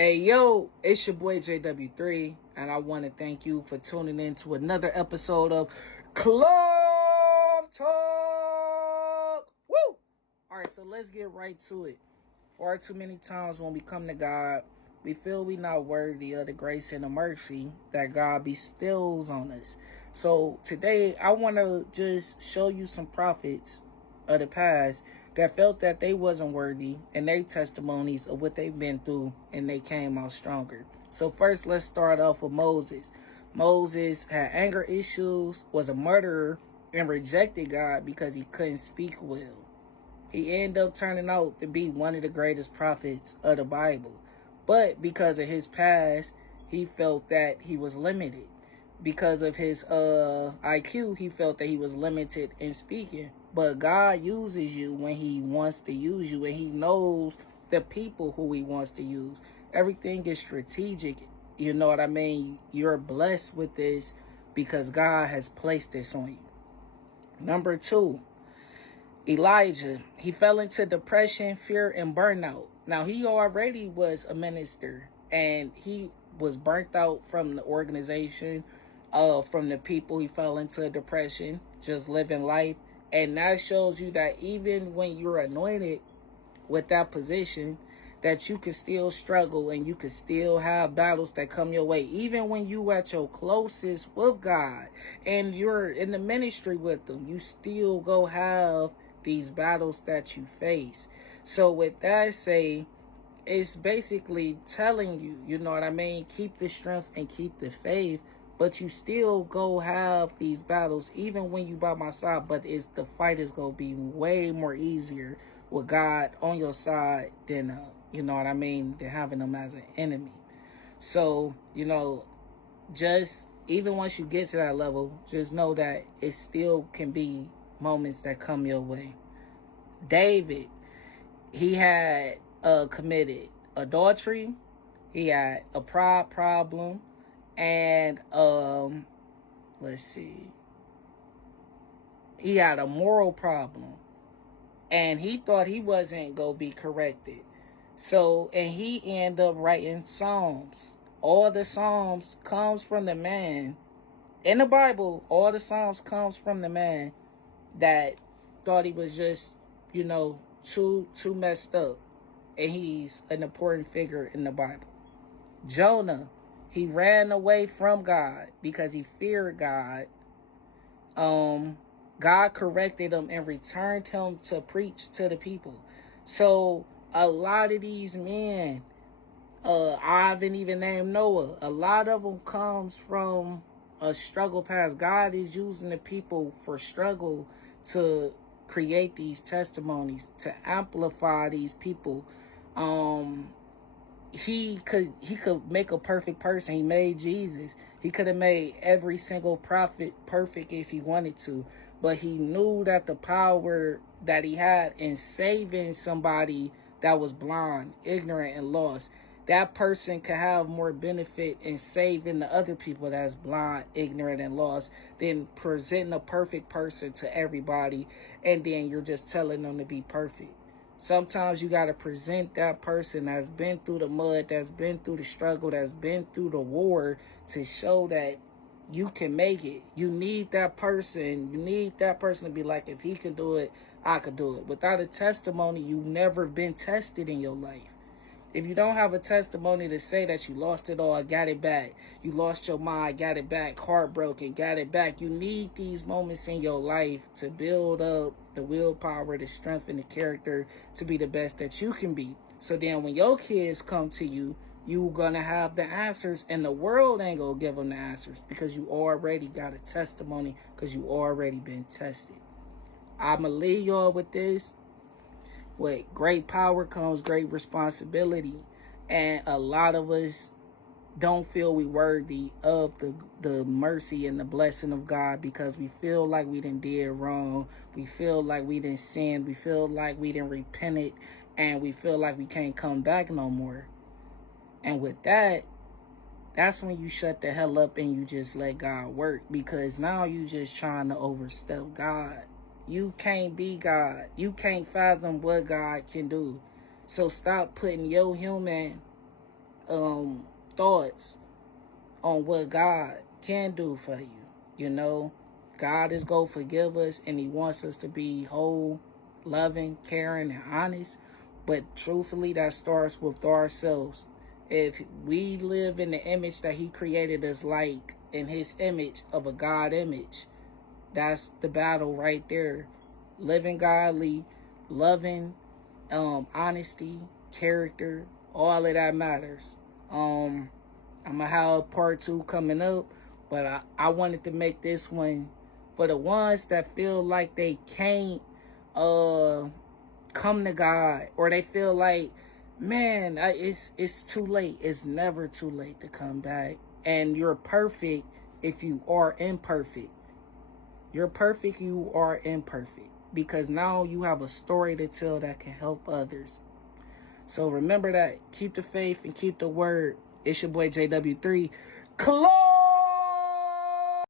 Hey yo, it's your boy JW3, and I want to thank you for tuning in to another episode of Club Talk. Woo! Alright, so let's get right to it. Far too many times when we come to God, we feel we not worthy of the grace and the mercy that God bestows on us. So today, I want to just show you some prophets of the past that felt that they wasn't worthy and their testimonies of what they've been through, and they came out stronger. So first, let's start off with Moses. Moses had anger issues, was a murderer, and rejected God because he couldn't speak well. He ended up turning out to be one of the greatest prophets of the Bible. But because of his past, he felt that he was limited. Because of his IQ, he felt that he was limited in speaking. But God uses you when he wants to use you, and he knows the people who he wants to use. Everything is strategic. You know what I mean? You're blessed with this because God has placed this on you. Number 2, Elijah. He fell into depression, fear, and burnout. Now, he already was a minister, and he was burnt out from the organization, from the people. He fell into depression, just living life. And that shows you that even when you're anointed with that position, that you can still struggle and you can still have battles that come your way. Even when you at your closest with God and you're in the ministry with them, you still go have these battles that you face. So with that say, it's basically telling you, you know what I mean, keep the strength and keep the faith, but you still go have these battles even when you by my side. But the fight is gonna be way more easier with God on your side than you know what I mean, than having them as an enemy. So, you know, just even once you get to that level, just know that it still can be moments that come your way. David, he had committed adultery, he had a pride problem, and let's see, he had a moral problem, and he thought he wasn't gonna be corrected. So, and he ended up writing Psalms. All the Psalms comes from the man in the Bible. All the Psalms comes from the man that thought he was just, you know, too messed up, and he's an important figure in the Bible. Jonah, he ran away from God because he feared God. God corrected him and returned him to preach to the people. So a lot of these men, I haven't even named Noah, a lot of them comes from a struggle past. God is using the people for struggle to create these testimonies, to amplify these people. He could make a perfect person. He made Jesus. He could have made every single prophet perfect if he wanted to, but he knew that the power that he had in saving somebody that was blind, ignorant, and lost, that person could have more benefit in saving the other people that's blind, ignorant, and lost than presenting a perfect person to everybody and then you're just telling them to be perfect. Sometimes you got to present that person that's been through the mud, that's been through the struggle, that's been through the war, to show that you can make it. You need that person. You need that person to be like, if he can do it, I could do it. Without a testimony, you've never been tested in your life. If you don't have a testimony to say that you lost it all, got it back, you lost your mind, got it back, heartbroken, got it back, you need these moments in your life to build up the willpower, the strength, and the character to be the best that you can be. So then when your kids come to you, you're going to have the answers, and the world ain't going to give them the answers because you already got a testimony, because you already been tested. I'm going to leave y'all with this. With great power comes great responsibility, and a lot of us don't feel we worthy of the mercy and the blessing of God because we feel like we done did wrong, we feel like we done sinned, we feel like we done repented, and we feel like we can't come back no more. And with that, that's when you shut the hell up and you just let God work, because now you just trying to overstep God. You can't be God. You can't fathom what God can do. So stop putting your human thoughts on what God can do for you. You know, God is going to forgive us, and he wants us to be whole, loving, caring, and honest. But truthfully, that starts with ourselves. If we live in the image that he created us, like in his image of a God image, that's the battle right there. Living godly, loving, honesty, character, all of that matters. I'm gonna have part 2 coming up, but I wanted to make this one for the ones that feel like they can't come to God, or they feel like, man, it's too late. It's never too late to come back. And you're perfect if you are imperfect. You're perfect, you are imperfect. Because now you have a story to tell that can help others. So remember that. Keep the faith and keep the word. It's your boy JW3. Close!